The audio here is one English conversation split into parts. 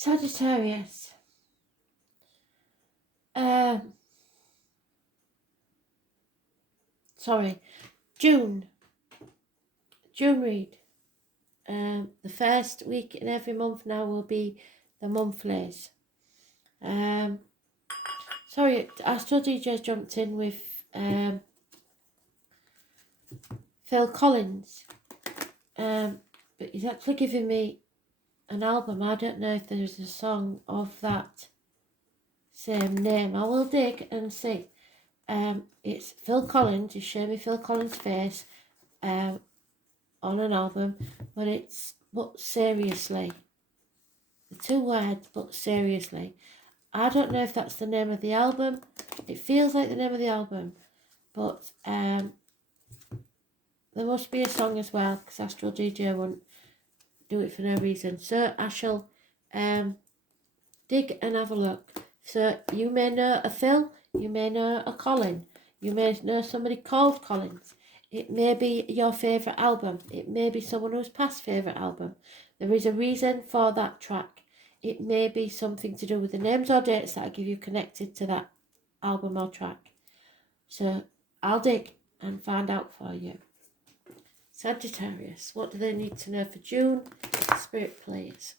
Sagittarius. Sorry, June. June read. The first week in every month now will be the monthlies. Sorry, Astro DJ jumped in with Phil Collins. But he's actually giving me an album. I don't know if there's a song of that same name. I will dig and see. It's Phil Collins. You show me Phil Collins' face on an album, but it's But Seriously. The two words, But Seriously. I don't know if that's the name of the album. It feels like the name of the album, but there must be a song as well, because Astral DJ won't do it for no reason. So I shall dig and have a look. So you may know a Phil, you may know a Colin, you may know somebody called Collins. It may be your favourite album. It may be someone who's past favourite album. There is a reason for that track. It may be something to do with the names or dates that I give you connected to that album or track. So I'll dig and find out for you. Sagittarius, what do they need to know for June? Spirit, please.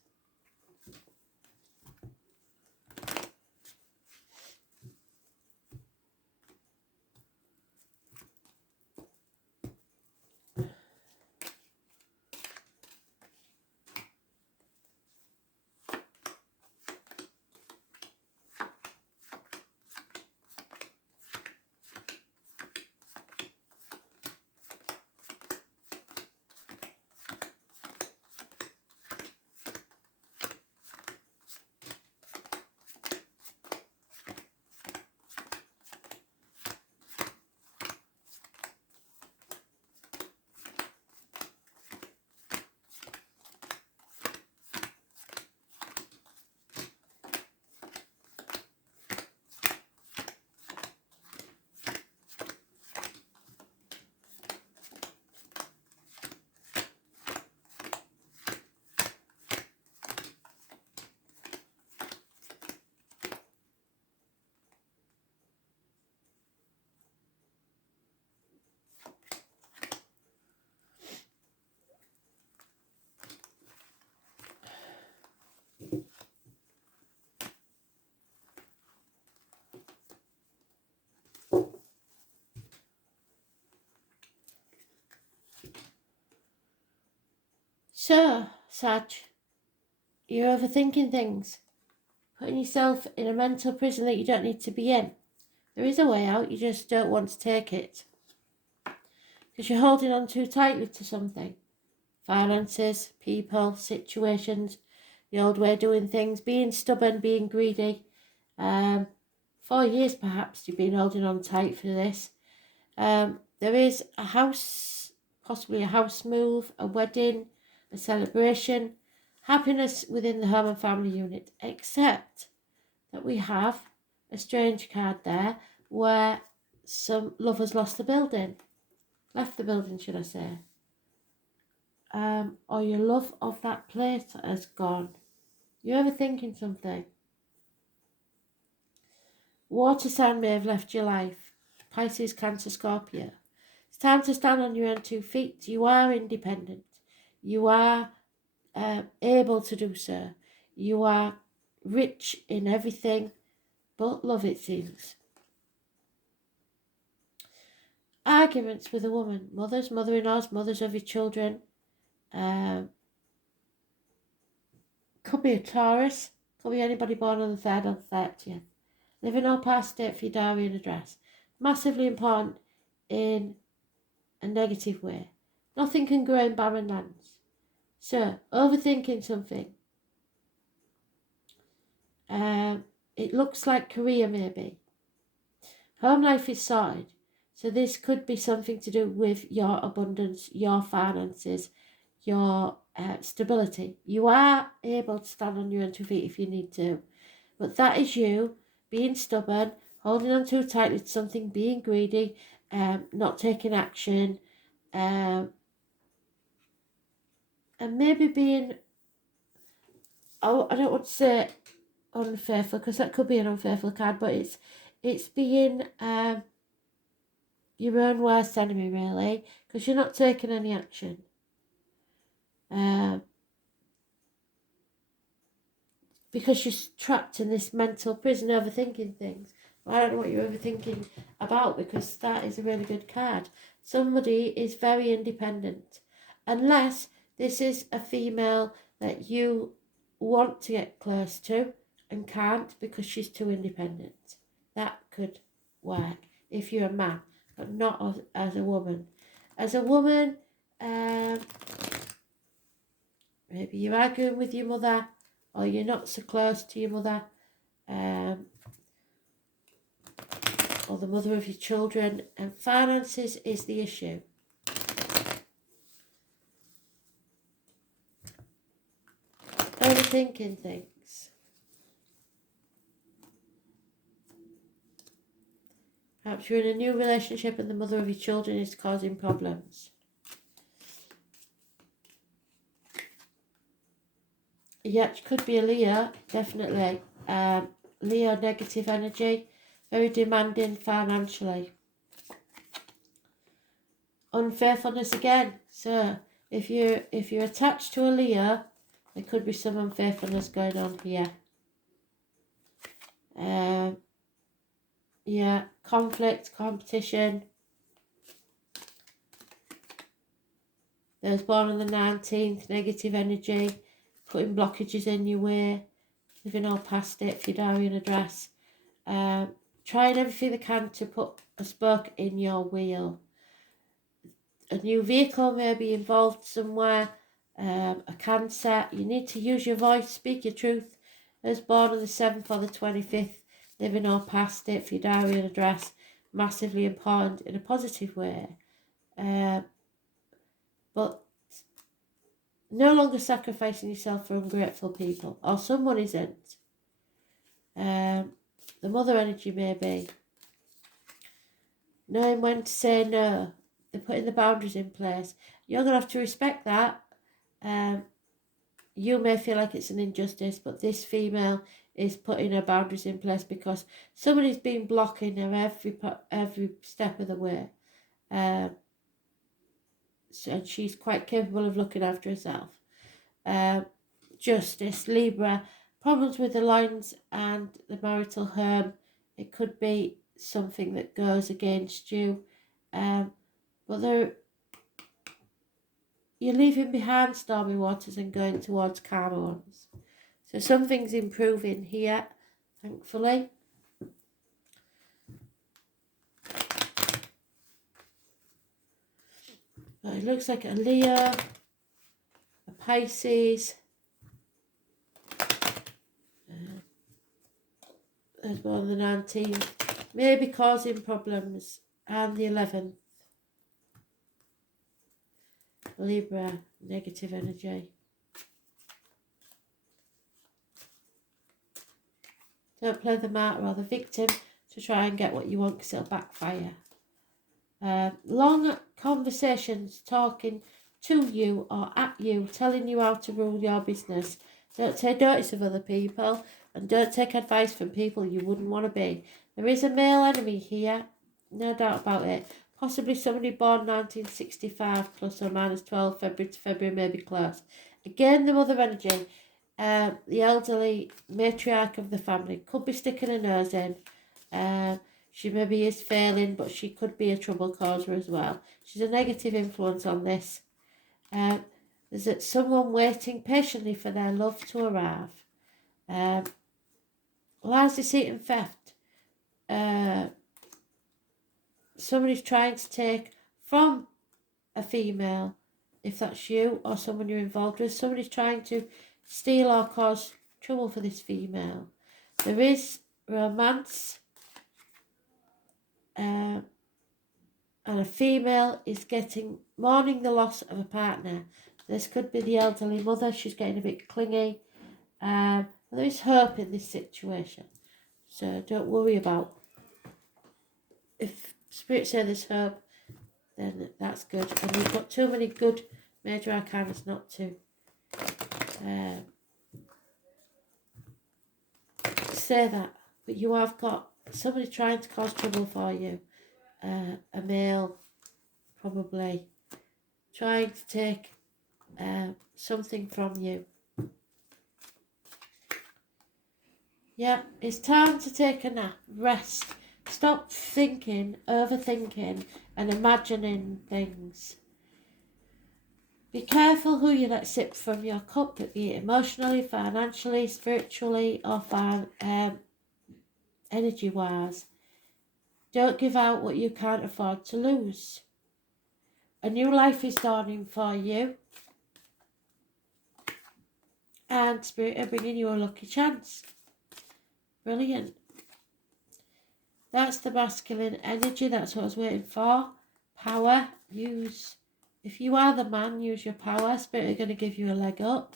So, Sag, you're overthinking things, putting yourself in a mental prison that you don't need to be in. There is a way out, you just don't want to take it. Because you're holding on too tightly to something. Finances, people, situations, the old way of doing things, being stubborn, being greedy. 4 years perhaps you've been holding on tight for this. There is a house, possibly a house move, a wedding, a celebration, happiness within the home and family unit, except that we have a strange card there where some lovers left the building, should I say. Or your love of that place has gone. You're overthinking something. Water sign may have left your life. Pisces, Cancer, Scorpio. It's time to stand on your own 2 feet. You are independent. You are able to do so. You are rich in everything but love, it seems. Arguments with a woman. Mothers, mother-in-laws, mothers of your children. Could be a Taurus. Could be anybody born on the 3rd or the 30th. Living or past date for your diary and address. Massively important in a negative way. Nothing can grow in barren lands. So, overthinking something. It looks like career maybe. Home life is sorted. So this could be something to do with your abundance, your finances, your stability. You are able to stand on your own 2 feet if you need to. But that is you being stubborn, holding on too tightly to something, being greedy, not taking action, and maybe being I don't want to say unfaithful, because that could be an unfaithful card, but it's being your own worst enemy, really, because you're not taking any action. Because you're trapped in this mental prison, overthinking things. Well, I don't know what you're overthinking about, because that is a really good card. Somebody is very independent, unless this is a female that you want to get close to and can't because she's too independent. That could work if you're a man, but not as a woman. As a woman, maybe you're arguing with your mother, or you're not so close to your mother, or the mother of your children, and finances is the issue. Overthinking things. Perhaps you're in a new relationship and the mother of your children is causing problems. Yeah, it could be a Leo, definitely. Leo, negative energy, very demanding financially. Unfaithfulness again. So if you're attached to a Leo, there could be some unfaithfulness going on here. Yeah, conflict, competition. Those born on the 19th, negative energy, putting blockages in your way, living all past it, Fidarian address. Trying everything they can to put a spoke in your wheel. A new vehicle may be involved somewhere, a cancer. You need to use your voice, speak your truth. Those born on the 7th or the 25th, living all past it, Fidarian address, massively important in a positive way. But no longer sacrificing yourself for ungrateful people, or someone isn't. The mother energy may be knowing when to say no. They're putting the boundaries in place. You're going to have to respect that. You may feel like it's an injustice, but this female is putting her boundaries in place because somebody's been blocking her every step of the way. And she's quite capable of looking after herself. Justice, Libra, problems with the lines and the marital home. It could be something that goes against you. But you're leaving behind stormy waters and going towards calmer ones. So something's improving here, thankfully. But it looks like a Leo, a Pisces, as well the 19th, maybe causing problems, and the 11th. Libra, negative energy. Don't play the martyr or the victim to try and get what you want, because it'll backfire. Long conversations talking to you or at you, telling you how to rule your business. Don't take notice of other people, and don't take advice from people you wouldn't want to be. There is a male enemy here, no doubt about it. Possibly somebody born 1965 plus or minus 12 February to February, maybe close. Again, the mother energy, the elderly matriarch of the family, could be sticking her nose in. She maybe is failing, but she could be a trouble causer as well. She's a negative influence on this. There's someone waiting patiently for their love to arrive. Lies, deceit and theft. Somebody's trying to take from a female, if that's you or someone you're involved with. Somebody's trying to steal or cause trouble for this female. There is romance. And a female is mourning the loss of a partner. This could be the elderly mother. She's getting a bit clingy. There is hope in this situation, so don't worry about. If Spirit says there's hope, then that's good. And we've got too many good major arcanas not to. say that, but you have got somebody trying to cause trouble for you. A male, probably, trying to take something from you. Yeah, it's time to take a nap, rest. Stop thinking, overthinking, and imagining things. Be careful who you let sip from your cup, be it emotionally, financially, spiritually, or energy-wise. Don't give out what you can't afford to lose. A new life is dawning for you. And Spirit are bringing you a lucky chance. Brilliant. That's the masculine energy. That's what I was waiting for. Power. Use. If you are the man, use your power. Spirit are going to give you a leg up.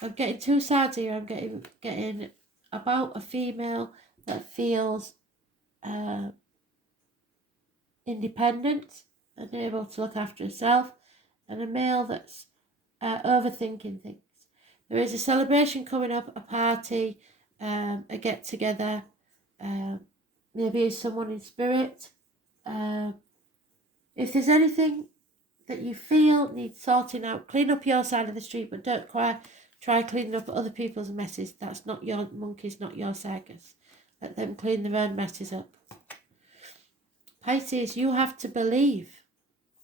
I'm getting two sides here. I'm getting about a female that feels independent and able to look after herself, and a male that's overthinking things. There is a celebration coming up, a party, a get together, maybe someone in spirit. If there's anything that you feel needs sorting out, clean up your side of the street, but don't try cleaning up other people's messes. That's not your monkeys, not your circus. Let them clean their own messes up. Pisces, you have to believe.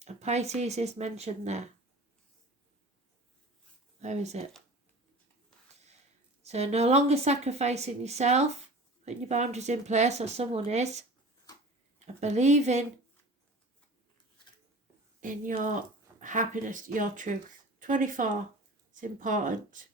And Pisces is mentioned there. Where is it? So no longer sacrificing yourself, putting your boundaries in place, or someone is, and believing in your happiness, your truth. 24, it's important.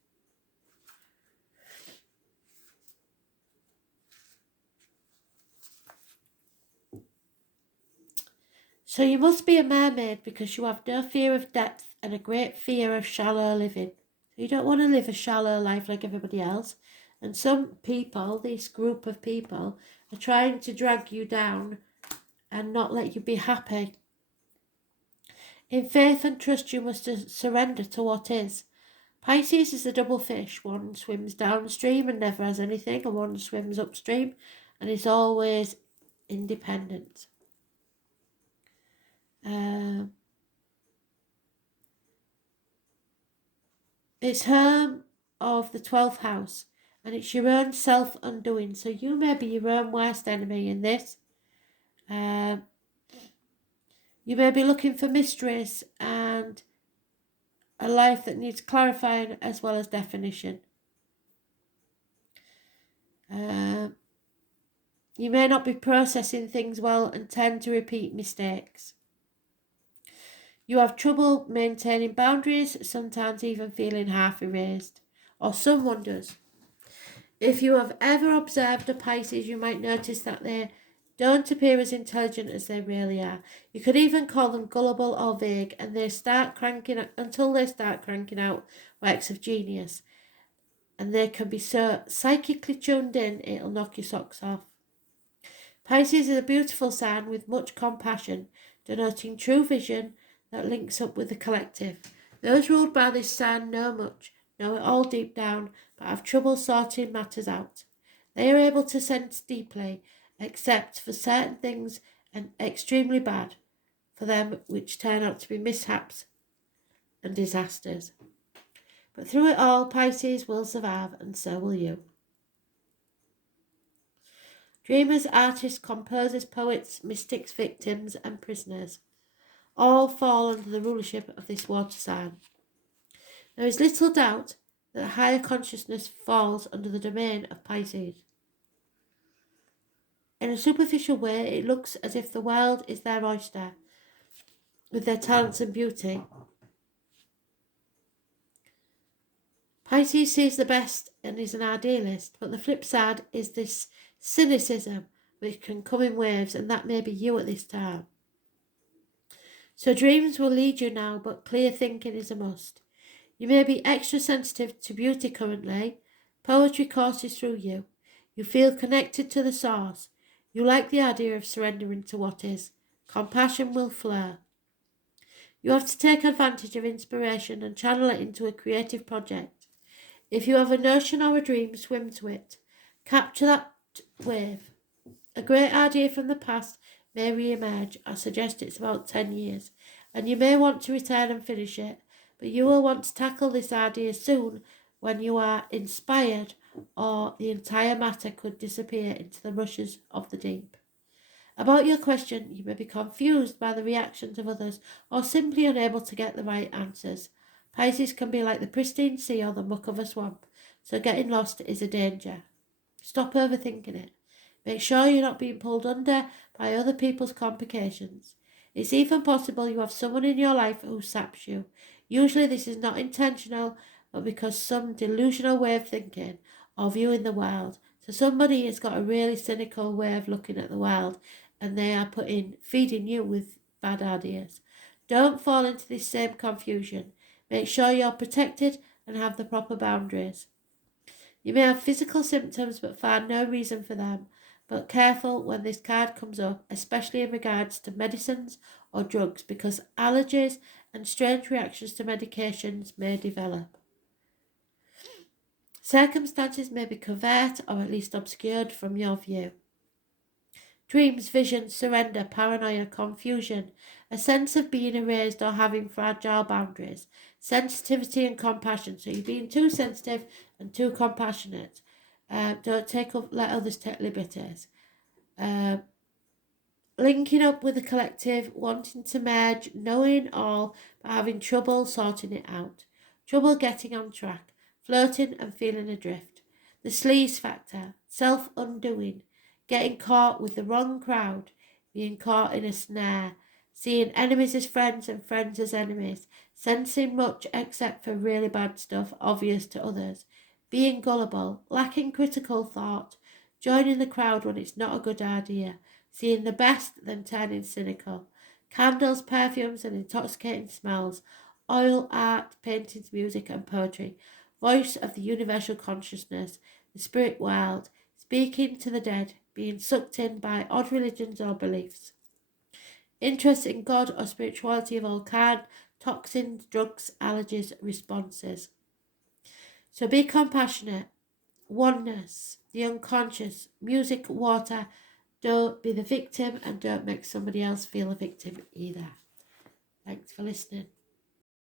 So you must be a mermaid because you have no fear of depth and a great fear of shallow living. You don't want to live a shallow life like everybody else. And some people, this group of people, are trying to drag you down and not let you be happy. In faith and trust, you must surrender to what is. Pisces is a double fish. One swims downstream and never has anything, and one swims upstream and is always independent. It's home of the 12th house, and it's your own self-undoing. So you may be your own worst enemy in this. You may be looking for mysteries and a life that needs clarifying as well as definition. You may not be processing things well and tend to repeat mistakes. You have trouble maintaining boundaries, sometimes even feeling half erased, or someone does. If you have ever observed a Pisces, you might notice that they don't appear as intelligent as they really are. You could even call them gullible or vague, and until they start cranking out works of genius. And they can be so psychically tuned in, it'll knock your socks off. Pisces is a beautiful sign with much compassion, denoting true vision that links up with the collective. Those ruled by this sign know it all deep down, but have trouble sorting matters out. They are able to sense deeply, except for certain things, and extremely bad for them, which turn out to be mishaps and disasters. But through it all, Pisces will survive, and so will you. Dreamers, artists, composers, poets, mystics, victims, and prisoners all fall under the rulership of this water sign. There is little doubt that higher consciousness falls under the domain of Pisces. In a superficial way, it looks as if the world is their oyster, with their talents and beauty. Pisces sees the best and is an idealist, but the flip side is this cynicism, which can come in waves, and that may be you at this time. So dreams will lead you now, but clear thinking is a must. You may be extra sensitive to beauty currently. Poetry courses through you. You feel connected to the source. You like the idea of surrendering to what is. Compassion will flow. You have to take advantage of inspiration and channel it into a creative project. If you have a notion or a dream, swim to it. Capture that wave. A great idea from the past may re-emerge. I suggest it's about 10 years. And you may want to return and finish it. But you will want to tackle this idea soon when you are inspired, or the entire matter could disappear into the rushes of the deep. About your question, you may be confused by the reactions of others or simply unable to get the right answers. Pisces can be like the pristine sea or the muck of a swamp, so getting lost is a danger. Stop overthinking it. Make sure you're not being pulled under by other people's complications. It's even possible you have someone in your life who saps you. Usually this is not intentional, but because some delusional way of thinking or viewing the world. So somebody has got a really cynical way of looking at the world, and they are feeding you with bad ideas. Don't fall into this same confusion. Make sure you're protected and have the proper boundaries. You may have physical symptoms but find no reason for them. But careful when this card comes up, especially in regards to medicines or drugs, because allergies and strange reactions to medications may develop. Circumstances may be covert or at least obscured from your view. Dreams, visions, surrender, paranoia, confusion, a sense of being erased or having fragile boundaries, sensitivity and compassion. So you're being too sensitive and too compassionate. Don't let others take liberties. Linking up with the collective, wanting to merge, knowing all, but having trouble sorting it out. Trouble getting on track, floating and feeling adrift. The sleaze factor, self-undoing, getting caught with the wrong crowd, being caught in a snare, seeing enemies as friends and friends as enemies, sensing much except for really bad stuff obvious to others, being gullible, lacking critical thought, joining the crowd when it's not a good idea, seeing the best, then turning cynical. Candles, perfumes, and intoxicating smells. Oil, art, paintings, music, and poetry. Voice of the universal consciousness, the spirit world, speaking to the dead, being sucked in by odd religions or beliefs. Interest in God or spirituality of all kind. Toxins, drugs, allergies, responses. So be compassionate. Oneness, the unconscious, music, water. Don't be the victim and don't make somebody else feel a victim either. Thanks for listening.